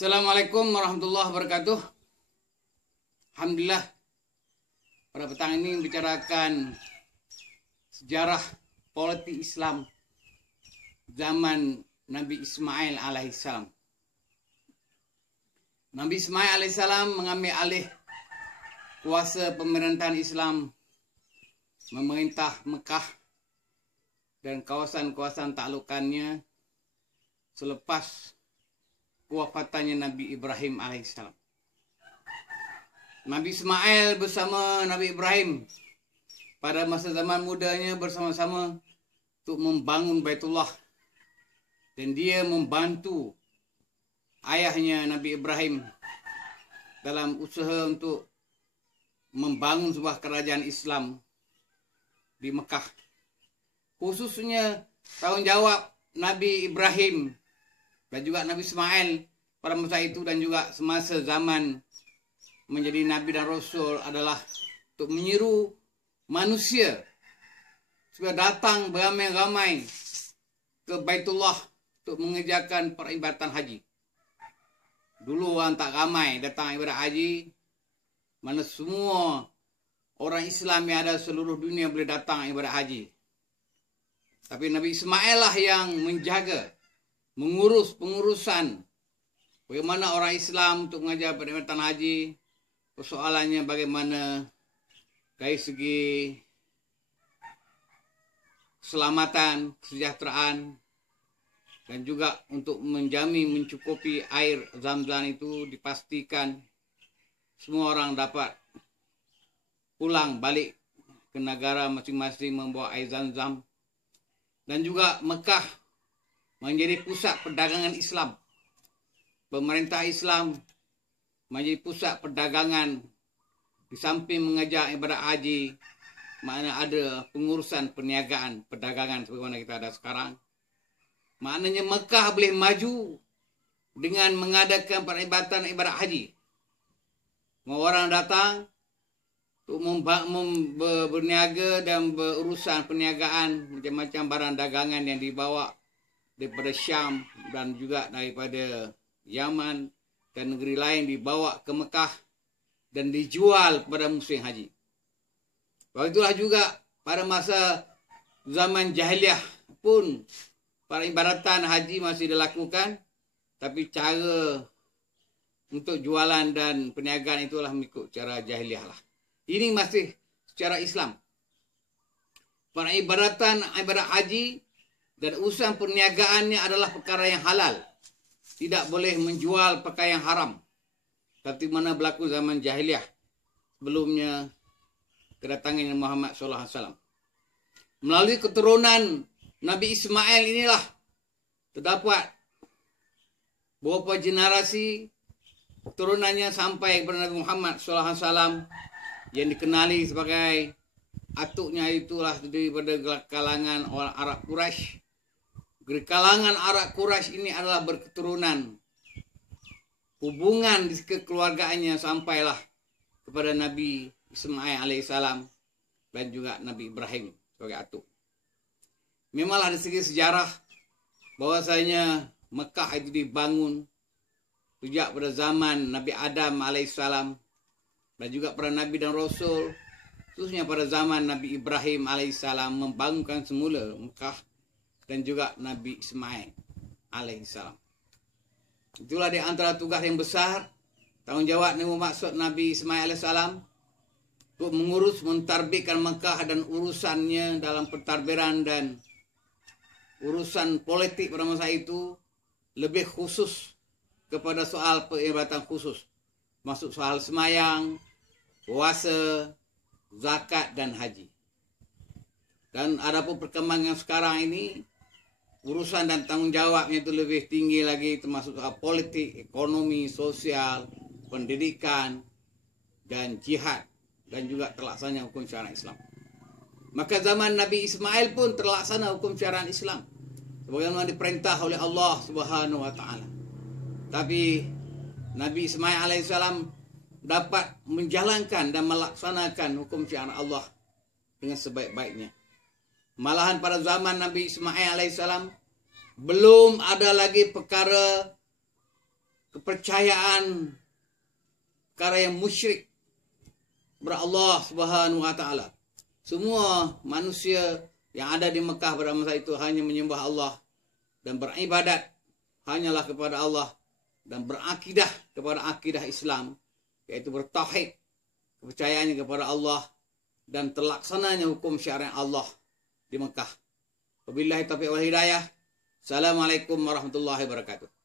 Assalamualaikum warahmatullahi wabarakatuh. Alhamdulillah, pada petang ini membicarakan sejarah politik Islam zaman Nabi Ismail alaihissalam. Nabi Ismail alaihissalam mengambil alih kuasa pemerintahan Islam, memerintah Mekah dan kawasan-kawasan taklukannya selepas kewafatannya Nabi Ibrahim alaihissalam. Nabi Ismail bersama Nabi Ibrahim pada masa zaman mudanya bersama-sama untuk membangun Baitullah, dan dia membantu ayahnya Nabi Ibrahim dalam usaha untuk membangun sebuah kerajaan Islam di Mekah. Khususnya tanggungjawab Nabi Ibrahim dan juga Nabi Ismail pada masa itu dan juga semasa zaman menjadi Nabi dan Rasul adalah untuk menyeru manusia supaya datang beramai-ramai ke Baitullah untuk mengerjakan peribadatan haji. Dulu orang tak ramai datang ibadat haji, mana semua orang Islam yang ada seluruh dunia boleh datang ibadat haji. Tapi Nabi Ismail lah yang menjaga, mengurus pengurusan bagaimana orang Islam untuk mengajar peribadatan haji. Persoalannya bagaimana dari segi keselamatan, kesejahteraan, dan juga untuk menjamin mencukupi air Zam-Zam itu dipastikan semua orang dapat pulang balik ke negara masing-masing membawa air Zam-Zam. Dan juga Mekah menjadi pusat perdagangan Islam. Pemerintah Islam menjadi pusat perdagangan di samping mengajar ibadat haji, makna ada pengurusan perniagaan, perdagangan sebagaimana kita ada sekarang. Maknanya Mekah boleh maju dengan mengadakan peribadatan ibadat haji. Semua orang datang untuk berniaga dan berurusan perniagaan, macam-macam barang dagangan yang dibawa daripada Syam dan juga daripada Yaman dan negeri lain dibawa ke Mekah dan dijual kepada musim haji. Begitulah juga pada masa zaman jahiliah pun peribadatan haji masih dilakukan, tapi cara untuk jualan dan perniagaan itulah mengikut cara jahiliah lah. Ini masih secara Islam. Peribadatan ibadat haji dan urusan perniagaannya adalah perkara yang halal. Tidak boleh menjual perkara yang haram. Seperti mana berlaku zaman jahiliah sebelumnya kedatangan Muhammad SAW. Melalui keturunan Nabi Ismail inilah terdapat beberapa generasi keturunannya sampai kepada Nabi Muhammad SAW yang dikenali sebagai atuknya itulah daripada kalangan orang Arab Quraisy. Kalangan Arab Quraisy ini adalah berketurunan. Hubungan di kekeluargaannya sampailah kepada Nabi Ismail alaihissalam dan juga Nabi Ibrahim sebagai atuk. Memanglah dari segi sejarah bahwasanya Mekah itu dibangun sejak pada zaman Nabi Adam alaihissalam dan juga para Nabi dan Rasul, khususnya pada zaman Nabi Ibrahim alaihissalam membangunkan semula Mekah dan juga Nabi Ismail alaihissalam. Itulah di antara tugas yang besar, tanggungjawab yang maksud Nabi Ismail alaihissalam untuk mengurus, mentarbitkan Mekah dan urusannya dalam pentadbiran dan urusan politik pada masa itu, lebih khusus kepada soal peribadatan khusus, masuk soal semayang, puasa, zakat dan haji. Dan adapun perkembangan sekarang ini, urusan dan tanggungjawabnya itu lebih tinggi lagi, termasuk soal politik, ekonomi, sosial, pendidikan, dan jihad, dan juga terlaksana hukum syariat Islam. Maka zaman Nabi Ismail pun terlaksana hukum syariat Islam sebagaimana diperintah oleh Allah Subhanahu wa taala. Tapi Nabi Ismail alaihissalam dapat menjalankan dan melaksanakan hukum syariat Allah dengan sebaik-baiknya. Malahan pada zaman Nabi Ismail alaihissalam belum ada lagi perkara kepercayaan perkara yang musyrik kepada Allah Subhanahu wa taala. Semua manusia yang ada di Mekah pada masa itu hanya menyembah Allah dan beribadat hanyalah kepada Allah dan berakidah kepada akidah Islam, yaitu bertauhid, kepercayaannya kepada Allah dan terlaksananya hukum syariat Allah di Mekah. Wabillahi taufiq wal hidayah. Assalamualaikum warahmatullahi wabarakatuh.